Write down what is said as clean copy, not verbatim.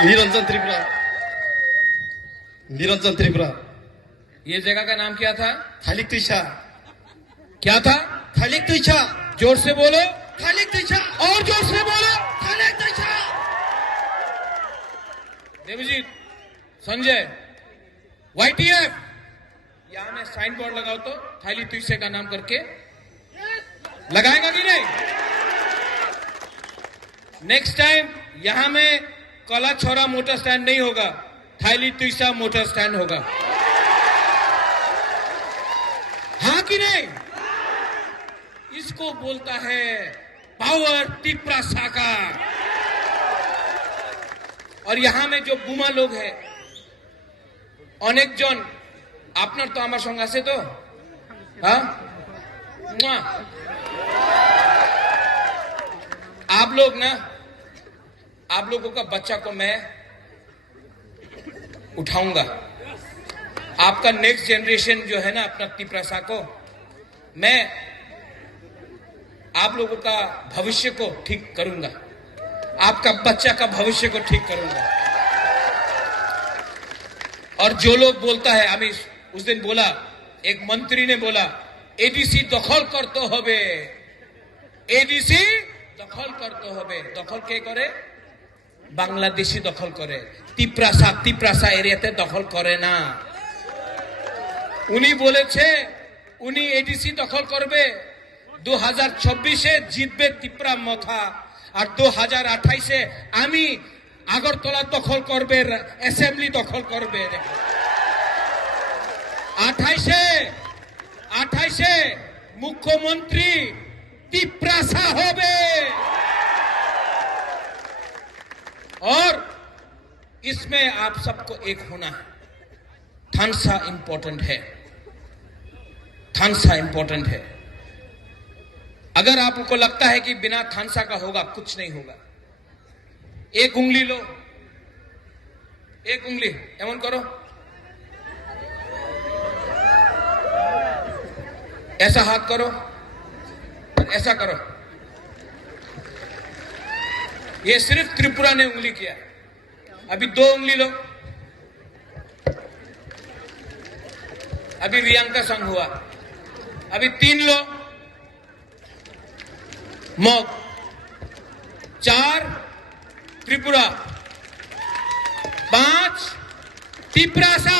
निरंजन त्रिपुरा। निरंजन त्रिपुरा। ये जगह का नाम क्या था? थालिक तुइशा। क्या था? थालिक तुइशा। जोर से बोलो। थालिक तुइशा। और जोर से बोलो। थालिक तुइशा। देवजीत, संजय, YTF, यहां में साइन बोर्ड लगाओ तो थाली तुइसे का नाम करके लगाएगा कि नहीं? नेक्स्ट टाइम यहां में कला छोरा मोटर स्टैंड नहीं होगा, थाली तुइसा मोटर स्टैंड होगा। हाँ कि नहीं? इसको बोलता है पावर टिप्रा साका। और यहां में जो बुमा लोग हैं, अनेक जन आपनर तो आमार संग आछे तो हाँ आप लोग ना, आप लोगों का बच्चा को मैं उठाऊंगा। आपका नेक्स्ट जनरेशन जो है ना, अपना तिप्रसा को मैं आप लोगों का भविष्य को ठीक करूंगा, आपका बच्चा का भविष्य को ठीक करूंगा। और जो लोग बोलता है, अभी उस दिन बोला, एक मंत्री ने बोला एडीसी दखल करते होबे, एडीसी दखल करते होबे। दखल के करे? बांग्लादेशी दखल करे। तिप्रासा एरियाते दखल करे ना। उनी बोलेছে उनी एडीसी दखल करबे, 2026-এ জিতবে তিপ্রা মথা, আর 2028-এ আমি আগরতলা দখল করবে, অ্যাসেম্বলি দখল করবে। 28-এ মুখ্যমন্ত্রী तिप्रासा होबे। और इसमें आप सबको एक होना है। थानसा इंपॉर्टेंट है, थानसा इंपॉर्टेंट है। अगर आपको लगता है कि बिना थानसा का होगा, कुछ नहीं होगा। एक उंगली लो, एक उंगली एमन करो, ऐसा हाथ करो, ऐसा करो। ये सिर्फ त्रिपुरा ने उंगली किया। अभी 2 उंगली लो। अभी रियांका संग हुआ। अभी 3 लो। मॉक 4 त्रिपुरा, 5 तिप्रासा।